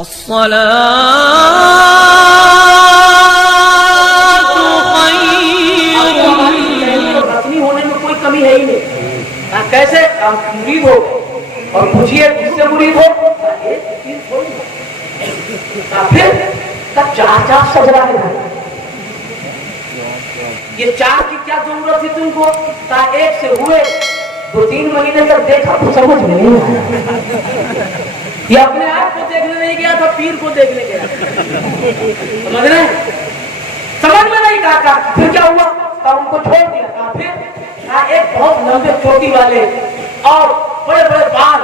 الصلاة خیر رسمی ہونے میں کوئی کمی ہے ہی نہیں. کیسے مرید ہو اور پوچھیے کس سے مرید ہو, پھر چار چار سجدہ ہے. یہ چار کی کیا ضرورت تھی تم کو؟ ایک سے ہوئے 2-3 مہینے تک دیکھا تو سمجھ میں نہیں آیا. یہ اپنے آپ کو دیکھنے نہیں گیا تھا, پیر کو دیکھنے گیا. سمجھ رہے ہیں؟ سمجھ میں نہیں کہا. پھر کیا ہوا؟ ان کو چھوڑ دیا. پھر ایک بہت لمبے چوٹی والے اور بڑے بڑے بال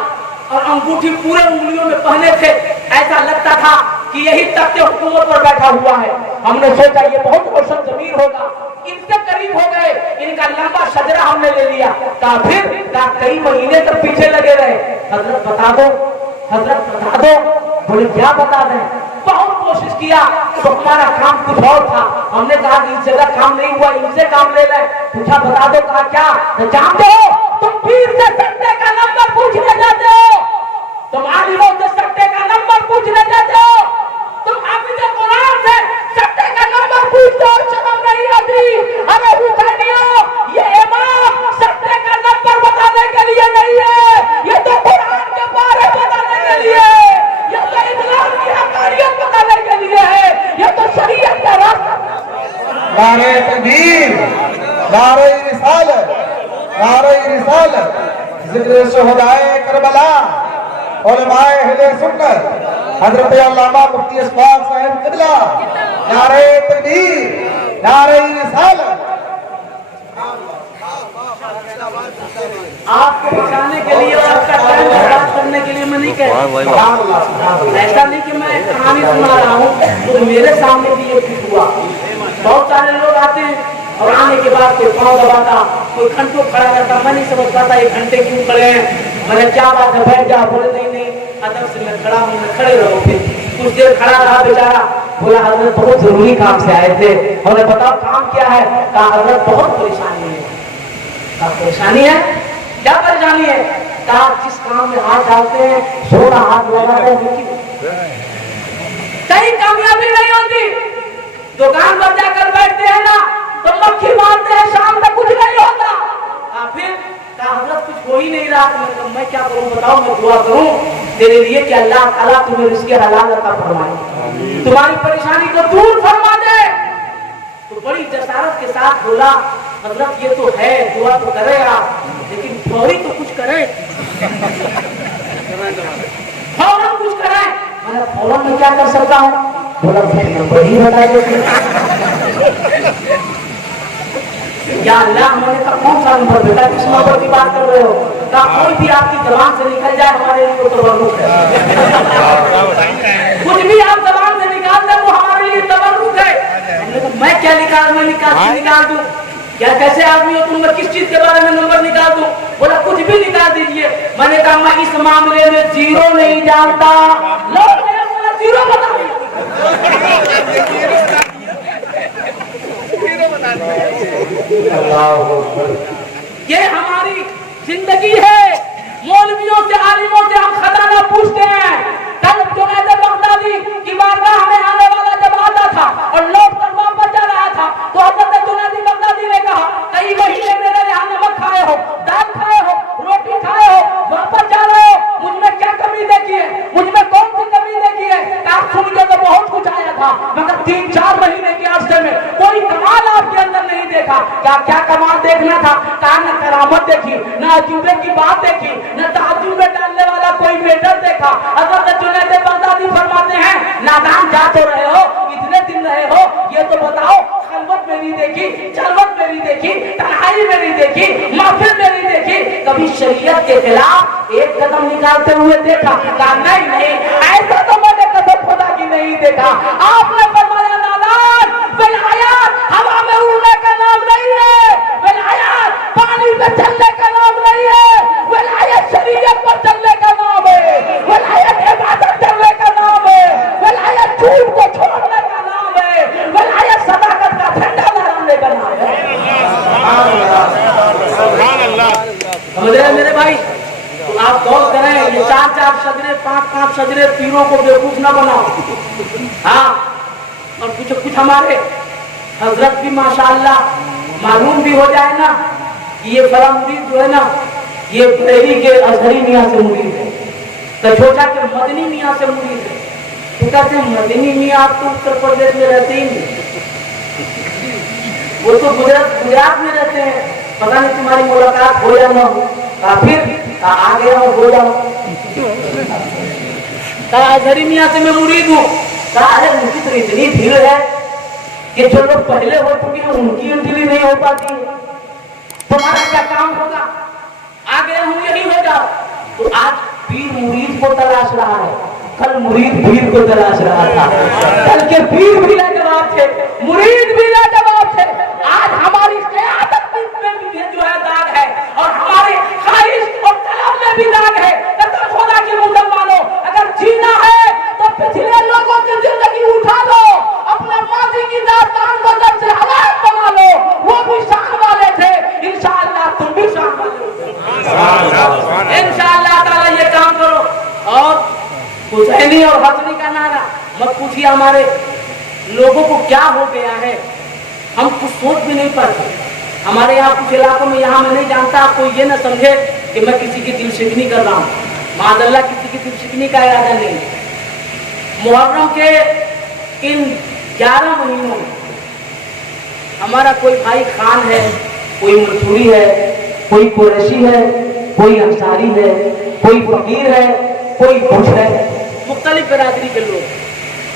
اور انگوٹھی پورے انگلیوں میں پہنے تھے. ایسا لگتا تھا کہ یہی تخت حکومت پر بیٹھا ہوا ہے. ہم نے سوچا یہ بہت روشن ضمیر ہوگا. ان سے قریب ہو گئے, ان کا لمبا شجرہ ہم نے لے لیا. پھر کئی مہینے تک پیچھے لگے رہے. حضرت بتا دو, حضرت بتا دو. بولے کیا بتا دیں؟ بہت کوشش کیا تو ہمارا کام کچھ اور تھا. ہم نے کہا کہ اس جگہ کام نہیں ہوا, ان سے کام لے لیں. پوچھا بتا دو. کہا کیا؟ جانتے ہو تم پیر سے سکتے کا نمبر پوچھنے جاتے ہو, تم عالموں سے سکتے کا نمبر پوچھنے جاتے ہو, تم حافظ قرآن سے سکتے کا نمبر پوچھتے ہو. شرم نہیں آتی؟ ارے حسینیوں, یہ امام سکتے کا نمبر بتانے کے لیے نہیں ہے, یہ تو قرآن کے بارے بتانے کے لیے ہے, یہ تو اسلام کی حقانیت بتانے کے لیے ہے, یہ تو شریعت کا راستہ. نعرہ تکبیر, نعرہ رسالت, نعرہ رسالت. ذکر شہدائے کربلا, علماء اہل سنت, حضرت علامہ مفتی اشفاق صاحب قبلہ. نعرہ تکبیر, نعرہ رسالت. آپ کو بچانے کے لیے اور آپ کا ٹائم برباد کرنے کے لیے میں نہیں کہہ رہا. ایسا نہیں کہ میں کہانی سنا رہا ہوں, تو میرے سامنے بھی یہ کچھ ہوا. بہت سارے لوگ آتے ہیں اور آنے کے بعد کوئی پاؤں دباتا, کوئی گھنٹوں کھڑا رہتا. میں نہیں سمجھ پاتا یہ گھنٹے کیوں کھڑے ہیں. میں نے کیا بات ہے, بیٹھ جا. بولے نہیں نہیں, ادب سے میں کھڑا ہوں. میں کھڑے رہو. پھر کچھ دیر کھڑا رہا بیچارہ. بولا حضرت بہت ضروری کام سے آئے تھے. اور نے بتاؤ کام کیا ہے؟ کہا حضرت بہت پریشانی ہے. کہا پریشانی ہے؟ کیا پریشانی ہے؟ کہا جس کام میں ہاتھ ڈالتے ہیں 16 ہاتھ لگاتے ہیں, کہیں کامیابی نہیں ہوتی. دکان پر جا کر بیٹھتے ہیں نا تو مکھی مارتے ہیں, شام تک کچھ نہیں ہوتا. پھر کہا حضرت کچھ ہو ہی نہیں رہا. میں کیا کروں بتاؤ, میں دعا کروں تیرے لیے کہ اللہ تعالیٰ تمہیں رزق حلال عطا فرمائے, تمہاری پریشانی کو دور فرما دے. تو بڑی جسارت کے ساتھ بولا حضرت یہ تو ہے, دعا تو کرے آپ, لیکن فوری تو کچھ کرے, فوراً کچھ کرے. میں فوراً میں کیا کر سکتا ہوں؟ بولا نمبر ہی بتائے دو. یا اللہ, ہم نے کہا کون سا نمبر بیٹا, کس نمبر کی بات کر رہے ہو؟ کہا کوئی بھی آپ کی زبان سے نکل جائے ہمارے لیے تو تبرک ہے. کچھ بھی آپ زبان سے نکال دیں وہ ہمارے لیے تبرک ہے. میں کیا نکال دوں؟ کیا کیسے آدمی ہو تم, میں کس چیز کے بارے میں نمبر نکال دوں؟ بولا کچھ بھی نکال دیجئے. میں نے کہا میں اس معاملے میں زیرو نہیں جانتا. لوگ نے بولا زیرو بتا دیا. یہ ہماری زندگی ہے. مولویوں سے, عالموں سے ہم خزانہ پوچھتے ہیں. کل جنید بغدادی کی بارگاہ میں آنے والا جب آتا تھا اور لوٹ کر واپس جا رہا تھا تو حضرت جنید بغدادی نے کہا کئی مہینے میرے یہاں نمک کھائے ہو, دال کھائے ہو, روٹی کھائے ہو, واپس جا رہے ہو, مجھ میں کیا کمی دیکھی ہے, مجھ میں کون سی کمی دیکھی ہے؟ آپ سن کے تو بہت کچھ آیا تھا, مگر 3-4 مہینے کے عرصے میں کوئی کمال آپ کے اندر نہیں دیکھا. کیا کمال دیکھنا تھا؟ کہا نہ کرامت دیکھی, نہ عجوبے کی بات دیکھی, نہ تعجب میں ڈالنے والا کوئی میٹر دیکھا. حضرت جنید بغدادی فرماتے ہیں نادان جا تو رہے ہو, اتنے دن رہے ہو, یہ تو بتاؤ خلوت میں نہیں دیکھی, جلوت میں نہیں دیکھی, تنہائی میں نہیں دیکھی, محفل میں نہیں دیکھی, کبھی شریعت کے خلاف ایک قدم نکالتے ہوئے دیکھا؟ کہا نہیں ایسا تو میں نے قسم خدا کی نہیں دیکھا. آپ نے فرمایا نادان, ولایات ہوا میں اڑنے کا نام نہیں ہے, ولایات پانی میں چلنے کا نام نہیں ہے, ولایت شریعت پر چلنے کا نام ہے, ولایت عبادت کرنے کا نام ہے, ولایت جھوٹ کو چھوڑنے کا نام ہے, ولایت صداقت کا جھنڈا لہرانے کا نام ہے. سمجھ رہے ہیں میرے بھائی؟ آپ غور کریں, یہ 4-4 شجرے, 5-5 सजरे पीरों को बेवकूफ ना बनाओ। हाँ, और कुछ हमारे हजरत भी माशाअल्लाह मालूम भी हो जाए ना कि ये फला मुरीद जो है ना ये बरेली के अजहरी मियाँ से मुरीद है, कछोटा के मदनी मियाँ से मुरीद है। तो कहते हैं मदनी मियाँ आप तो उत्तर प्रदेश में रहते ही नहीं, वो तो गुजरात में रहते हैं, पता नहीं तुम्हारी मुलाकात हो या ना हो। फिर आ गया हो जाओ। अजहरी मियाँ से मैं मुरीद हूँ। अरे उनकी तो इतनी भीड़ है कि जो लोग पहले हो चुके हैं उनकी एंट्री नहीं हो पाती है। तुम्हारा क्या काम होगा? आ गया हूँ यही हो जाओ। तो आज पीर मुरीद को तलाश रहा है, कल मुरीद पीर को तलाश रहा था। कल के पीर भी लाजवाब थे, मुरीद भी लाजवाब थे। आज हमारी क़यादत में जो है दाग है और हमारे ख्वाहिश और तलब में भी दाग है। कसम खुदा के मुसलमानों, अगर जीना है तो पिछले लोगों की जिंदगी उठा लो, अपने माजी की दास्तान बदल से हवाएं बना लो। वो भी शान वाले थे, इंशाअल्लाह तुम भी शान वाले हो। इंशाअल्लाह ताला ये काम करो। और हुसैनी और हसनी का नारा मत पूछिए हमारे लोगों को क्या हो गया है, हम कुछ सोच भी नहीं पाते। हमारे यहाँ कुछ इलाकों में, यहाँ मैं नहीं जानता, कोई ये ना समझे कि मैं किसी की दिल शिकनी कर रहा हूँ, मादल्ला किसी की दिल शिकनी का इरादा नहीं। मुहर्रम के इन 11 महीनों में हमारा कोई भाई खान है, कोई मंसूरी है, कोई कुरैशी है, कोई अंसारी है, कोई फकीर है, कोई कुछ है, मुख्तलिफ बिरादरी के लोग।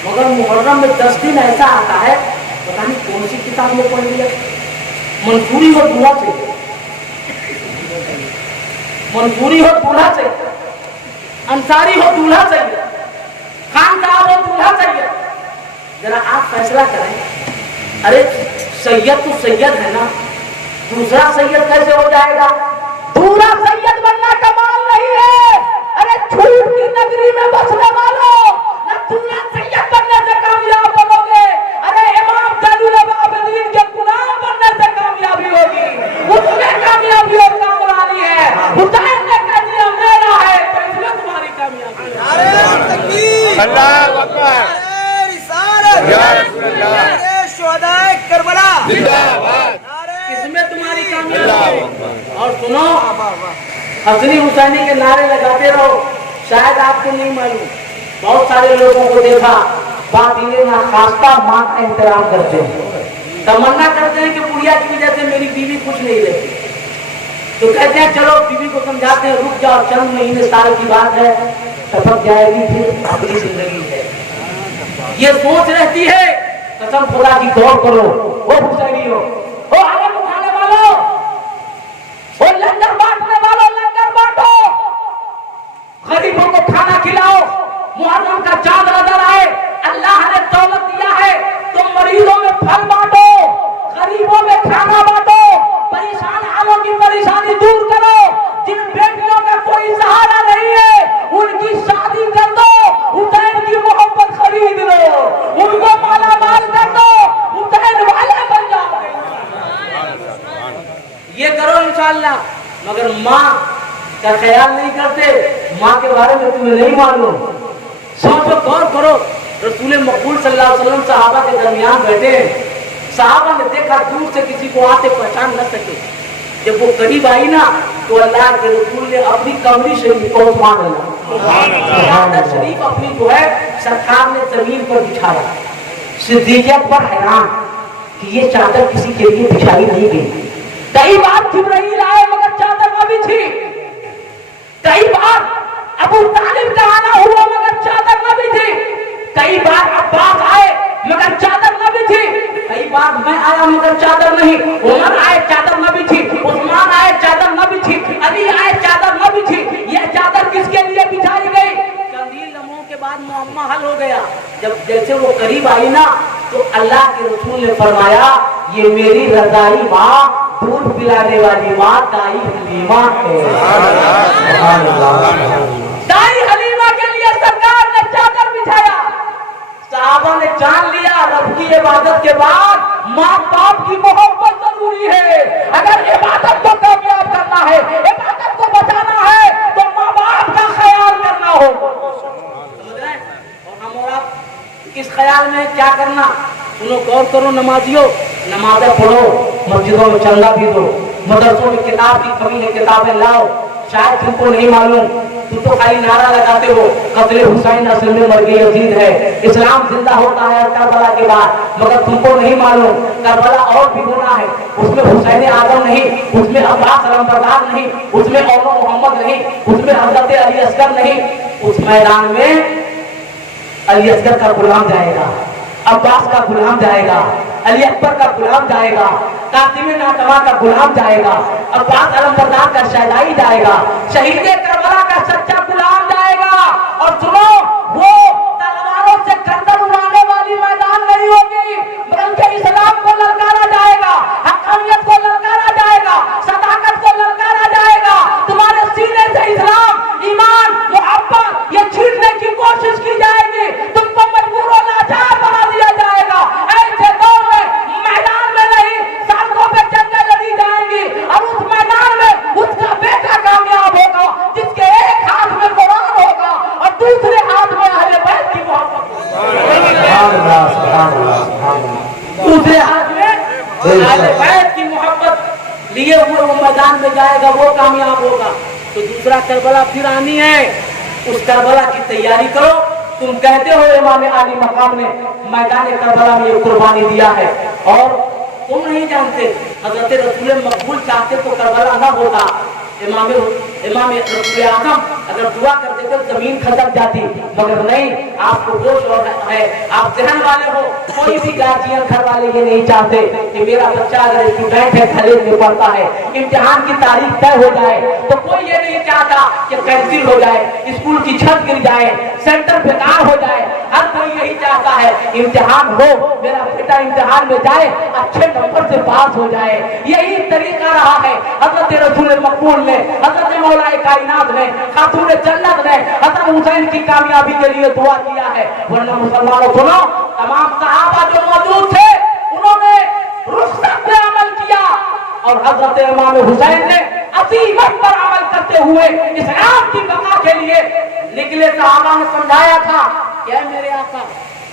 मगर मुहर्रम में 10 दिन ऐसा आता है, पता नहीं कौन सी किताब में पढ़ लिया, मंसूरी हो दूल्हा चाहिए, मंसूरी हो दूल्हा चाहिए, अंसारी हो दूल्हा चाहिए, खान साहब हो दूल्हा चाहिए। जरा आप फैसला करें, अरे सैयद तो सैयद है ना, दूसरा सैयद कैसे हो जाएगा? दूसरा सैयद बनना कमाल नहीं है। अरे झूठ की नगरी में बसने वालों, न दूसरा सैयद बनने से कामयाब बनोगे, अरे इमाम ज़ैनुल आबिदीन के गुलाम बनने से कामयाबी होगी। उसमें कामयाबी और कामरानी है। हुसैन ने कह दिया मेरा है, तो इसमें तुम्हारी कामयाबी है। नारे तकबीर, अल्लाहु अकबर, नारे रिसालत, नारे शुहदाए करबला, जिंदाबाद, इसमें तुम्हारी कामयाबी है। और सुनो, हसनी हुसैनी के नारे लगाते रहो। शायद आपको नहीं मालूम, बहुत सारे लोगों को देखा बात ये ना खास्ता माँ का इंतजाम करते हैं, तमन्ना करते हैं कि बुढ़िया की वजह से मेरी बीवी कुछ नहीं रहती, तो कहते हैं चलो बीवी को समझाते हैं, रुक जाओ, चंद महीने साल की बात है, टपक जाएगी, फिर अपनी जिंदगी है। ये सोच रहती है, कसम खुदा की गौर करो। वो हुसैनी हो, वो आलम उठाने वालों, वो लंगर बांटने वालों, लंगर बांटो, गरीबों को खाना खिलाओ। मुहर्रम का चांद नजर आए, अल्लाह ने दौलत दिया है तो मरीजों में फल बांटो, गरीबों में खाना बांटो, परेशान हालों की परेशानी दूर करो। जिन बेटियों का कोई सहारा नहीं है उनकी शादी कर दो, हुसैन की मोहब्बत खरीद लो, उनको माला माल कर दो, हुसैन वाले बन जाओ। ये करो इंशाअल्लाह। मगर माँ का ख्याल नहीं करते, माँ के बारे में तुम्हें नहीं मालूम। सोचो, गौर करो, रसूल मकबूल सल्लल्लाहु अलैहि वसल्लम सहाबा के दरमियान बैठे हैं, सहाबा ने देखा दूर से किसी को आते पहचान न सके, जब वो करीब आई ना तो अल्लाह के रसूल ने अपनी कमरी शरीफ को मान लिया, चादर शरीफ अपनी जो है सरकार ने जमीन पर बिछाया। सिद्दीक़ पर हैरान कि ये चादर किसी के लिए बिछाई नहीं गई। कई बार जिब्राइल आए मगर चादर न बिछी, कई बार अबू तालिब का आना हुआ मगर चादर न बिछी, कई बार अब्बास आए मगर चादर न बिछी, कई बार मैं आया मगर चादर नहीं, उमर आए चादर न बिछी, उस्मान आए चादर न बिछी, अली आए चादर न बिछी। यह चादर किसके लिए बिछाई गई? चंद ही लम्हों के बाद मुअम्मा हल हो गया। जब जैसे वो करीब आई ना तो अल्लाह के रसूल ने फरमाया, ये मेरी रज़ाई माँ, दूध पिलाने वाली माँ दाई हलीमा है। दाई हलीमा के लिए सरकार ने चादर बिछाया। सहाबा ने जान लिया रब की इबादत के बाद माँ बाप की मोहब्बत जरूरी है। अगर इबादत को कामयाब करना है, इबादत को बचाना है तो माँ बाप का ख्याल करना होगा। आप किस ख्याल में क्या करना, सुनो गौर करो नमाजियों, नमाजें पढ़ो, मस्जिदों में चंदा भी दो, मदरसों में किताब की कमी है किताबें लाओ। शायद तुमको नहीं मालूम, तुम तो खाली नारा लगाते हो कत्ले हुसैन असल में मर गई यजीद है, इस्लाम जिंदा होता है करबला के बाद, मगर तुमको नहीं मालूम करबला और भी गुनाह है, उसमें हुसैन आजम नहीं, उसमें अब्बास अलमबरदार नहीं, उसमें औनो मोहम्मद नहीं, उसमें हजरत अली असगर नहीं, उस मैदान में अली असगर का गुलाम जाएगा, अब्बास का गुलाम जाएगा, अली अकबर का गुलाम जाएगा, कासिम नातवा का गुलाम जाएगा, अब्बास अलमबरदार का शहदाई जाएगा, शहीद करबला का सच्चा गुलाम जाएगा। और सुनो, वो तलवारों से गर्दन उड़ाने वाली मैदान नहीं होगी, बल्कि इस्लाम को ललकारा जाएगा, हक़ानियत को ललकारा जाएगा, सदाकत को ललकारा जाएगा। तुम्हारे सीने से इस्लाम, ईमान, मोहब्बत ये छीनने की कोशिश की जाएगी, तुमको मजबूर और लाचार बना दिया जाएगा। ऐसे दौर में मैदान में नहीं, सड़कों पे जंगें लड़ी जाएंगी, और उस मैदान में उसका बेटा कामयाब होगा जिसके एक हाथ में कुरान होगा और दूसरे हाथ में अहले बैत की मोहब्बत, दूसरे हाथ में अहले बैत की मोहब्बत लिए हुए वो मैदान में जाएगा, वो कामयाब होगा। तो दूसरा करबला फिर आनी है, उस करबला की तैयारी करो। तुम कहते हो इमाम अली मकाम ने मैदान करबला में ये कुर्बानी दिया है, और तुम नहीं जानते हजरत रसूल मकबूल चाहते तो करबला ना होता। इमाम रसूल आजम अगर दुआ करते तो जमीन खसक जाती, मगर नहीं, आपको होश और है, आप जहन वाले हो, कोई भी गार्जियन घर वाले ये नहीं चाहते कि मेरा बच्चा अगर स्टूडेंट है, कॉलेज में पढ़ता है, इम्तिहान की तारीख तय हो जाए तो कोई ये नहीं चाहता कि कैंसिल हो जाए, स्कूल की छत गिर जाए, सेंटर बेकार हो जाए। हर कोई यही चाहता है इम्तिहान हो, मेरा बेटा इम्तिहान में जाए, अच्छे नंबर से पास हो जाए। यही तरीका रहा है हजरत रसूल मकबूल ने, हजरत मौलाए कायनात ने, खातून जन्नत ने हजरत हुसैन की कामयाबी के लिए दुआ किया है। वरना मुसलमानों सुनो, तमाम सहाबा जो मौजूद थे उन्होंने रुखसत पे अमल किया, और हजरत इमाम हुसैन ने असीमत पर अमल करते हुए इस्लाम की बका के लिए निकले। सहाबा ने समझाया था, क्या मेरे आका,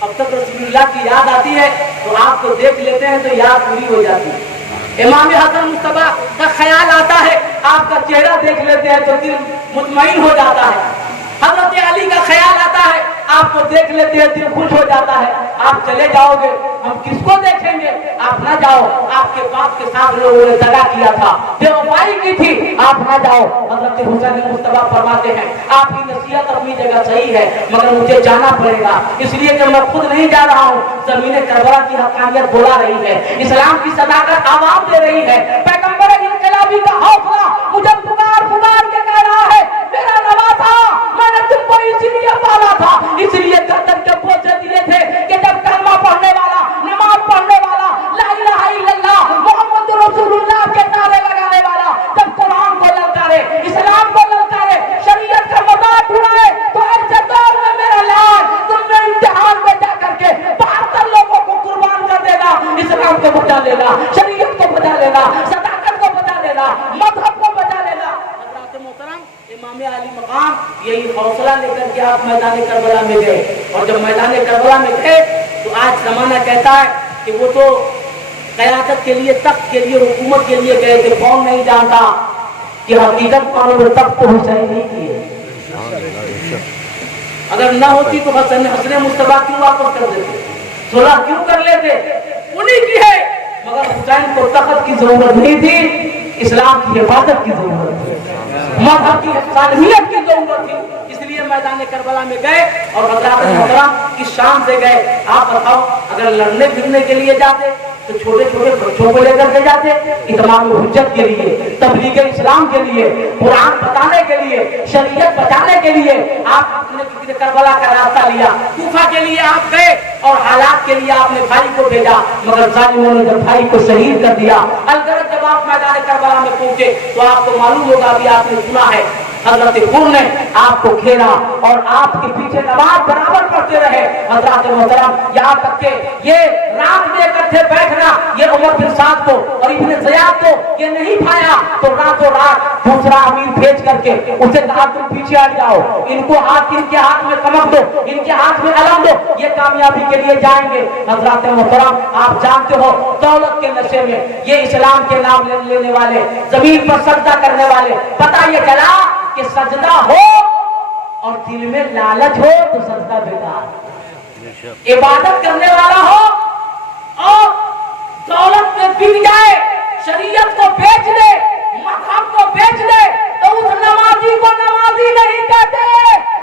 अब तक रसूलुल्लाह की याद आती है तो आपको देख लेते हैं तो याद पूरी हो जाती है। इमाम हसन मुस्तफा का ख्याल आता है, आपका चेहरा देख लेते हैं तो दिल मुतमईन हो जाता है। हजरत अली का ख्याल आता है, आपको देख लेते हैं दिल खुश हो जाता है। आप चले जाओगे, हम किसको देखेंगे, आप ना जाओ, आपके बाप के साथ लोगों ने दगा किया था, बेवफाई की थी, आप ना जाओ। हजरत हुसैन मुस्तफा फरमाते हैं, आपकी नसीहत अपनी जगह सही है, मगर मुझे जाना पड़ेगा, इसलिए कि मैं खुद नहीं जा रहा हूँ, ज़मीन करबला की हक़ानियत बुला रही है, इस्लाम की सदाकत आवाज़ दे रही है, पैगंबर इनकलाबी का हौसला मुझे पुकार पुकार के कह रहा है, मेरा नवासा, मैंने तुमको इसीलिए पाला था, इसलिए गर्दन के बोझे दिए थे कि जब कलमा पढ़ने वाला, नमाज पढ़ने वाला, ला इलाहा इल्लल्लाह मोहम्मद रसूलुल्लाह के नारे लगाने वाला जब कुरान को ललकारे, इस्लाम को ललकारे, शरीयत का मजाक उड़ाए, तो ऐसे दौर में मेरा लाल तुमने इम्तिहान में जा करके 72 लोगों को कुर्बान कर देगा, इस्लाम को बचा लेना, शरीयत को बचा लेना, सदाकत को बचा लेना, मजहब को बचा लेना। हज़रात मोहतरम, इमाम अली मकाम यही हौसला लेकर के आप मैदान करबला में गए, और जब मैदान करबला में गए तो आज जमाना कहता है कि वो तो क़यादत के लिए, तख्त के लिए, हुकूमत के लिए गए थे। कौन नहीं जानता कि हकीकत मानो वो तख्त तो हुसैन नहीं किए। अगर न होती तो हसन मुस्तफा क्यों वापस कर देते, सुलह क्यों कर लेते, उन्हीं की है। मगर हुसैन को तख्त की जरूरत नहीं थी, इस्लाम की हिफाजत की जरूरत थी, मजहब की सालमियत की जरूरत थी, इसलिए मैदान करबला में गए और हज़रात मोहतरम की शान से गए। आप बताओ, अगर लड़ने फिरने के लिए जाते तो छोटे छोटे बच्चों को लेकर के जाते, इत्माम हुज्जत के लिए, तबलीग इस्लाम के लिए, कुरान बताने के लिए, शरीयत बचाने के लिए आपने करबला का रास्ता लिया, कूफा के लिए आप गए और हालात के लिए आपने भाई को भेजा, मगर जालिमों ने जब भाई को शहीद कर दिया। अलगरज जब आप मैदान करबला में पहुंचे तो आपको मालूम होगा, अभी आपने सुना है, हजरत खुर ने आपको घेरा और आपके पीछे नमाज बराबर पढ़ते रहे। हजरत मोहतरम यहाँ तक के ये रात देकर थे बैठना ये उमर बिन साद को, और इब्ने ज़ियाद को ये नहीं पाया तो रातों रात दूसरा अमीर भेज करके उसे कहा तुम पीछे हट जाओ, इनको हाथ इनके हाथ में कमक दो, इनके हाथ में अलम दो, ये कामयाबी के लिए जाएंगे। हज़रात मोहतरम, आप जानते हो दौलत के नशे में ये इस्लाम के नाम लेने वाले, जमीन पर सजदा करने वाले, पता ये चला कि सजदा हो और दिल में लालच हो तो सजदा बेकार। इबादत करने वाला हो और दौलत में बिक जाए, शरीयत को बेच दे, मजहब को बेच दे, तो उस नमाजी को नमाजी नहीं कहते।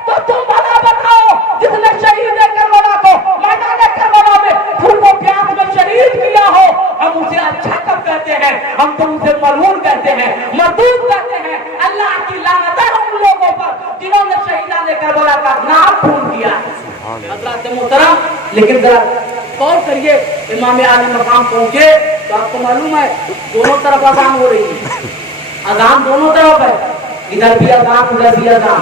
तो तुम भला बताओ जिसने शहीद करबला को मैदान करबला में खुद को प्यास में शहीद किया हो, हम उसे अच्छा कब कहते हैं? हम तो उसे मलून कहते हैं, मरदूद कहते हैं। अल्लाह की लानत है उन लोगों पर जिन्होंने शहीदान करबला का नाम खून किया। हज़रात मोहतरम, लेकिन जरा गौर करिए, इमाम आली मकाम पहुंचे तो आपको मालूम है दोनों तरफ अजान हो रही है, अजान दोनों तरफ है, इधर भी अजान उधर भी अजान,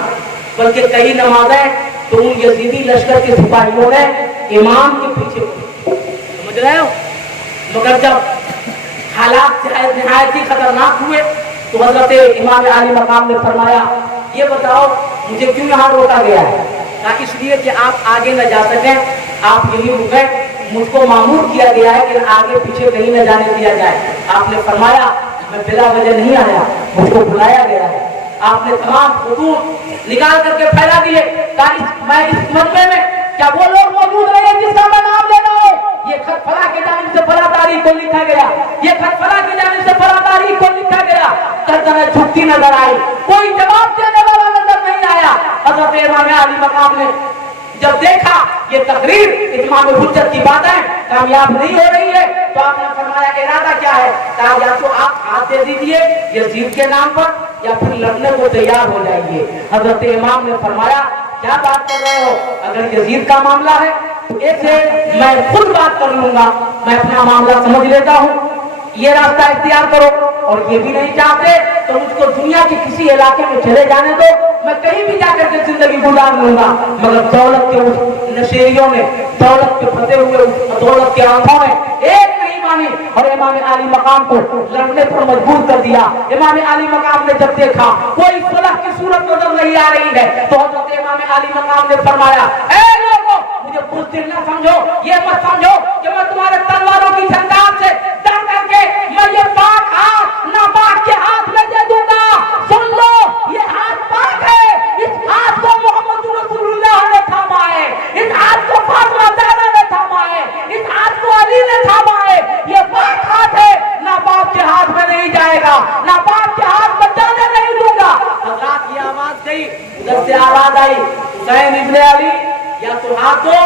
बल्कि कई नमाजें तो उन यजीदी लश्कर के सिपाहियों ने इमाम के पीछे, समझ रहे हो। मगर जब हालात निहायत ही खतरनाक हुए तो हजरत इमाम आली मकाम ने फरमाया, ये बताओ मुझे क्यों यहाँ रोका गया है? कहा इसलिए कि आप आगे न जा सकें, आप यही रुके, मुझको मामूर किया गया है कि आगे पीछे कहीं न जाने दिया जाए। आपने फरमाया मैं बिला वजह नहीं आया, मुझको बुलाया गया है। आपने तमाम खतूत निकाल करके फैला दिए। मैं इस मजमे में क्या वो लोग मौजूद रहे जिसका मैं नाम ले रहा हूँ? ये खत फला की जानिब से फला तारीख को लिखा गया, ये खत फला की जानिब से फला तारीख को लिखा गया। गर्दनें झुकती नजर आई, कोई जवाब देने वाला नजर नहीं आया। हज़रत इमाम आली मकाम ने जब देखा ये तकरीर इत्माम हुज्जत की बातें कामयाब नहीं हो रही है तो आपने फरमाया इरादा क्या है? कहा या तो आप हाथ दे दीजिए यजीद के नाम पर या फिर लड़ने को तैयार हो जाइए। हजरत इमाम ने फरमाया क्या बात कर रहे हो? अगर यजीद का मामला है तो ऐसे मैं खुद बात कर लूंगा, मैं अपना मामला समझ लेता हूँ, ये रास्ता इख्तियार करो। और ये भी नहीं चाहते तो मुझको दुनिया के किसी इलाके में चले जाने दो, मैं कहीं भी जाकर के जिंदगी गुजार लूंगा। मगर दौलत के उस नशेरियों ने, दौलत के फंसे हुए दौलत के आंखों में एक नहीं मानी और इमाम आली मकाम को लड़ने पर मजबूर कर दिया। इमाम आली मकाम ने जब देखा कोई सुलह की सूरत नजर नहीं आ रही है तो हज़रत इमाम आली मकाम ने फरमाया, ए लोगों, मुझे बुज़दिल न समझो, ये मत समझो कि मैं तुम्हारे तलवारों की झंकार से डर करके मैं ये पाक हाथ नापाक के हाथ में दे दूंगा। सुन लो, ये हाथ पाक है, इस हाथ को मोहम्मद रसूलुल्लाह ने थामा है, इस हाथ को फातिमा ज़हरा ने थामा है, इस हाथ को अली ने थामा है। ये पाक हाथ है, नापाक के हाथ में नहीं जाएगा, नापाक के हाथ में जाने नहीं दूंगा। हज़रात की आवाज गई, उधर से आवाज आई, हुसैन इब्ने अली या तो हाथ दो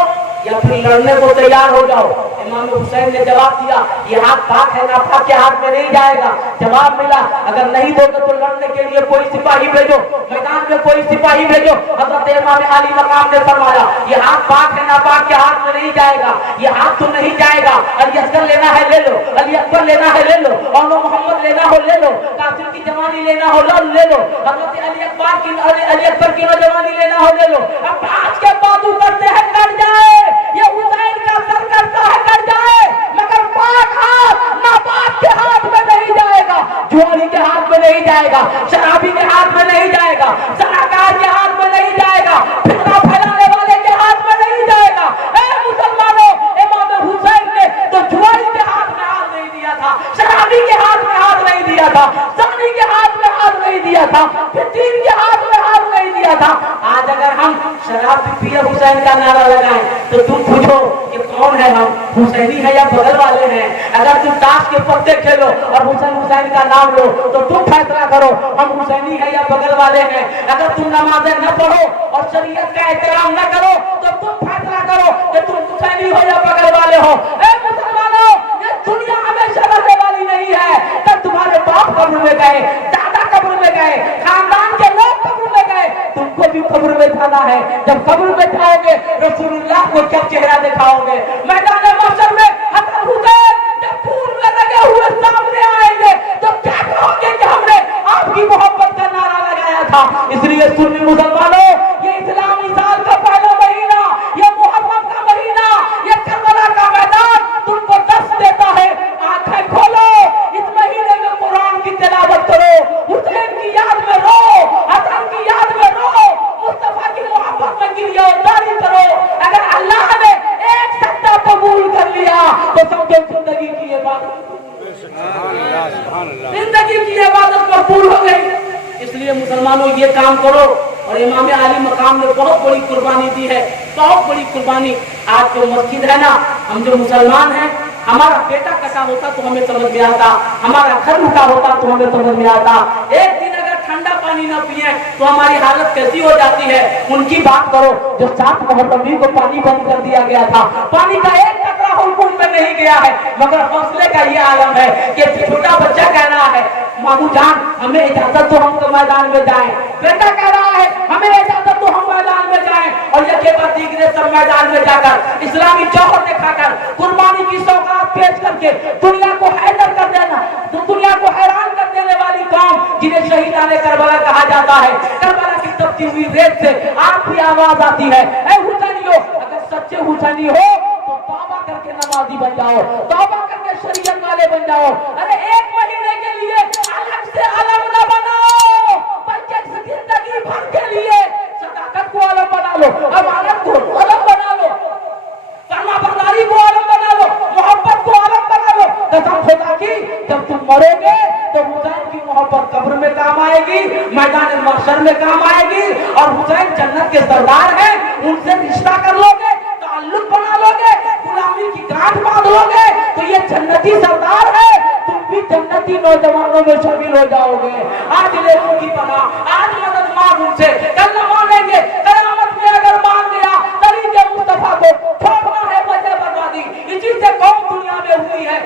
या फिर लड़ने को तैयार हो जाओ। इमाम हुसैन ने जवाब दिया, ये हाथ पाक है, नापाक के हाथ में नहीं जाएगा। जवाब मिला, अगर नहीं दोगे तो लड़ने के लिए कोई सिपाही भेजो, मैदान में कोई सिपाही भेजो। हज़रत इमाम आली मकाम ने फरमाया, ये हाथ पाक है, नापाक के हाथ में नहीं जाएगा, ये हाथ तो नहीं जाएगा। अली असगर लेना है ले लो, अली अकबर लेना है ले लो, और मोहम्मद लेना हो ले लो, कासिम की जवानी लेना हो ले लो, हज़रत अली अकबर की नौजवानी लेना हो ले लो। अब आज के बातू करते हैं कर जाए, ये हुसैन का सर करता है कर जाए, मगर पाक हाथ नापाक के हाथ में नहीं जाएगा, जुआरी के हाथ में नहीं जाएगा, शराबी के हाथ में नहीं जाएगा, सनाकार के हाथ में नहीं जाएगा, फितना फैलाने वाले के हाथ में नहीं जाएगा। ए मुसलमानों, इमाम हुसैन ने तो जुआरी के हाथ में हाथ नहीं दिया था, शराबी के हाथ में हाथ नहीं दिया था, सानी के हाथ में हाथ नहीं दिया था, फितीन के हाथ में हाथ नहीं दिया था। आज अगर हम शराब पिए हुसैन का नारा लगाएं तो तुम पूछो कि कौन है हम, हुसैनी है या बगल वाले हैं? अगर तुम ताश के पत्ते खेलो और हुसैन का नाम लो तो तुम फैसला करो हम हुसैनी है या बगल वाले हैं। अगर तुम नमाजें न पढ़ो और शरीयत का एहतराम न करो तो तुम फैसला करो कि तुम हुसैनी हो या बगल वाले हो। ए मुसलमानों, ये दुनिया हमेशा रहने वाली नहीं है। तब तुम्हारे बाप कब्र में गए, दादा कब्र में गए, खानदान के लोग कब्र में गए, तुमको भी कब्र में जाना है। जब कब्र में जाओगे रसूलुल्लाह को क्या चेहरा दिखाओगे? मैदान महशर में हसन हुसैन जब खून में लगे हुए सामने आएंगे तो क्या कहोगे कि हमने आपकी मोहब्बत का नारा लगाया था? इसलिए सुन्नी मुसलमानों, ये इस्लामी साल का पहला महीना, ये मुहर्रम का महीना, ये करबला का मैदान तुमको दस्त देता है। आंखें खोलो, इस जिंदगी की इबादत मकबूल हो गई। इसलिए मुसलमानों ये काम करो। और इमाम आली मकाम ने बहुत बड़ी कुर्बानी दी है, बहुत बड़ी कुर्बानी। आज जो मस्जिद है ना, हम जो मुसलमान हैं, हमारा बेटा कटा होता तो हमें समझ में आता, हमारा घर लुटा होता तो हमें समझ में आता। एक दिन अगर ठंडा पानी ना पिए तो हमारी हालत कैसी हो जाती है। उनकी बात करो जो 7 मुहर्रम को पानी बंद कर दिया गया था, पानी का एक कतरा हुकुम में नहीं गया है। मगर हौसले का ये आलम है कि छोटा बच्चा कह रहा है, मामू जान हमें इजाजत तो हम तो मैदान में जाएं। बेटा कह रहा है हमें इजाजत तो हम मैदान में जाएं। और ये केवल दीगरे सब मैदान में जाकर इस्लामी जौहर दिखाकर कुर्बानी की सौगात पेश करके दुनिया को हैरान कर देना, तो दुनिया को हैरान कर देने वाली कौम जिन्हें शहीदाने करबला कहा जाता है। करबला की तपती हुई रेत से आज भी आवाज आती है, ऐ हुसैनियों, अगर सच्चे हुसैनी हो तो तौबा करके नमाजी बन जाओ, तौबा करके शरीयत वाले बन जाओ। अरे 1 महीने के लिए अलग से अलग न बनाओ, बल्कि जिंदगी भर के लिए सदाकत को अलग बना लो, अमानत को अलग बना लो, फरमाबरदारी को अलग बना लो, मोहब्बत को अलग बना लो। कसम खुदा की जब तुम मरोगे तो हुसैन की मोहब्बत कब्र में काम आएगी, मैदान महशर में काम आएगी। और हुसैन जन्नत के सरदार हैं, उनसे रिश्ता कर लोगे, ताल्लुक बना लोगे, गुलामी की गांठ बांध लोगे तो ये जन्नती सरदार है, तुम भी जन्नती नौजवानों में शामिल हो जाओगे। आज लेखों की पनाह, आज मदद मांग उनसे, कल न मानेंगे, कयामत में अगर मान गया तरीके मुस्तफा को छोड़ना है वजह बर्बादी। इसी से कौम दुनिया में हुई है,